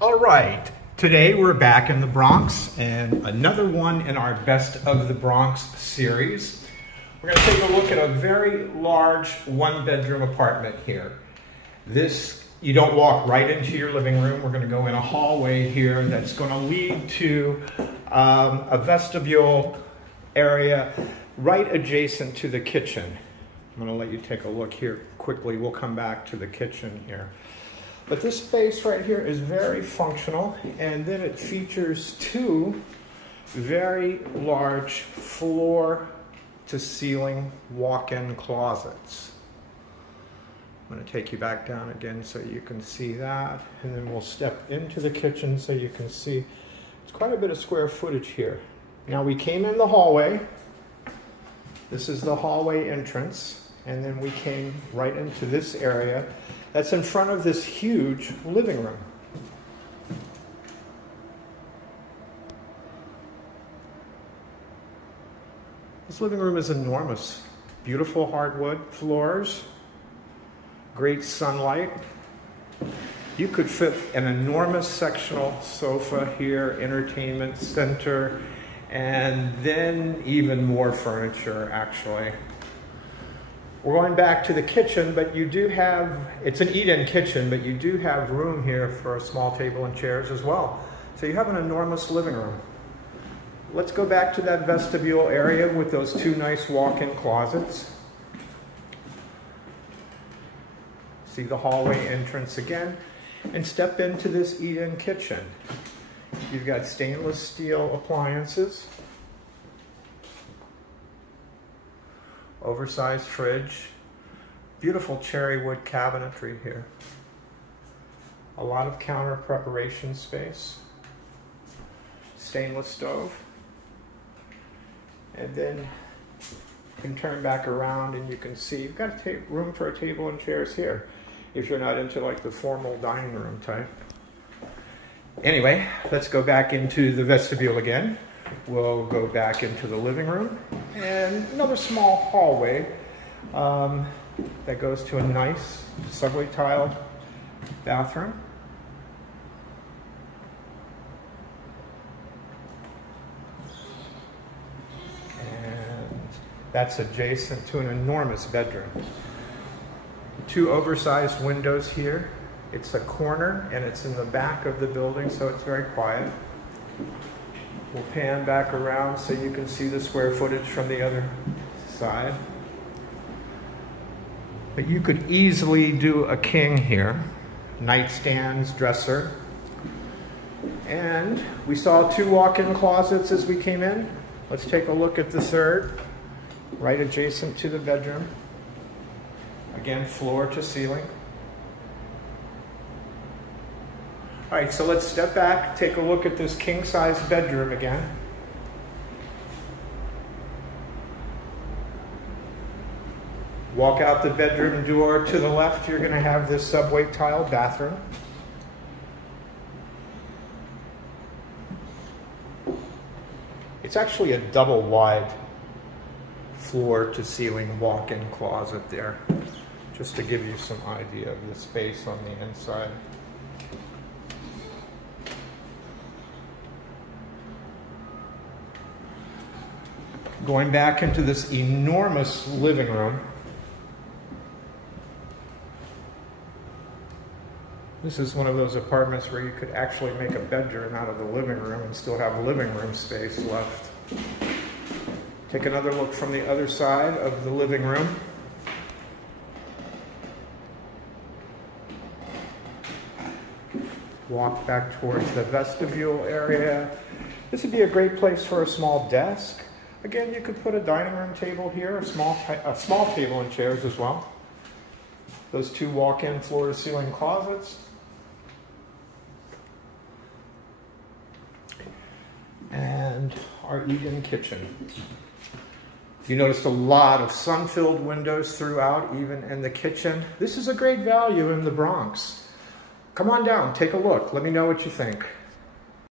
All right, today we're back in the Bronx and another one in our Best of the Bronx series. We're going to take a look at a very large one-bedroom apartment here. This, you don't walk right into your living room. We're going to go in a hallway here that's going to lead to a vestibule area right adjacent to the kitchen. I'm going to let you take a look here quickly. We'll come back to the kitchen here. But this space right here is very functional, and then it features two very large floor-to-ceiling walk-in closets. I'm going to take you back down again so you can see that, and then we'll step into the kitchen so you can see it's quite a bit of square footage here. Now we came in the hallway. This is the hallway entrance, and then we came right into this area that's in front of this huge living room. This living room is enormous. Beautiful hardwood floors, great sunlight. You could fit an enormous sectional sofa here, entertainment center, and then even more furniture actually. We're going back to the kitchen, but you do have, it's an eat-in kitchen, but you do have room here for a small table and chairs as well. So you have an enormous living room. Let's go back to that vestibule area with those two nice walk-in closets. See the hallway entrance again, and step into this eat-in kitchen. You've got stainless steel appliances, oversized fridge, beautiful cherry wood cabinetry here, a lot of counter preparation space, stainless stove, and then you can turn back around and you can see you've got room for a table and chairs here if you're not into like the formal dining room type. Anyway, let's go back into the vestibule again. We'll go back into the living room and another small hallway that goes to a nice subway tiled bathroom. And that's adjacent to an enormous bedroom. Two oversized windows here. It's a corner and it's in the back of the building, so it's very quiet. We'll pan back around so you can see the square footage from the other side. But you could easily do a king here. Nightstands, dresser. And we saw two walk-in closets as we came in. Let's take a look at the third, right adjacent to the bedroom. Again, floor to ceiling. All right, so let's step back, take a look at this king-size bedroom again. Walk out the bedroom door to the left, you're going to have this subway tile bathroom. It's actually a double wide floor-to-ceiling walk-in closet there, just to give you some idea of the space on the inside. Going back into this enormous living room. This is one of those apartments where you could actually make a bedroom out of the living room and still have living room space left. Take another look from the other side of the living room. Walk back towards the vestibule area. This would be a great place for a small desk. Again, you could put a dining room table here, a small table and chairs as well. Those two walk-in floor-to-ceiling closets. And our eat-in kitchen. You noticed a lot of sun-filled windows throughout, even in the kitchen. This is a great value in the Bronx. Come on down, take a look. Let me know what you think.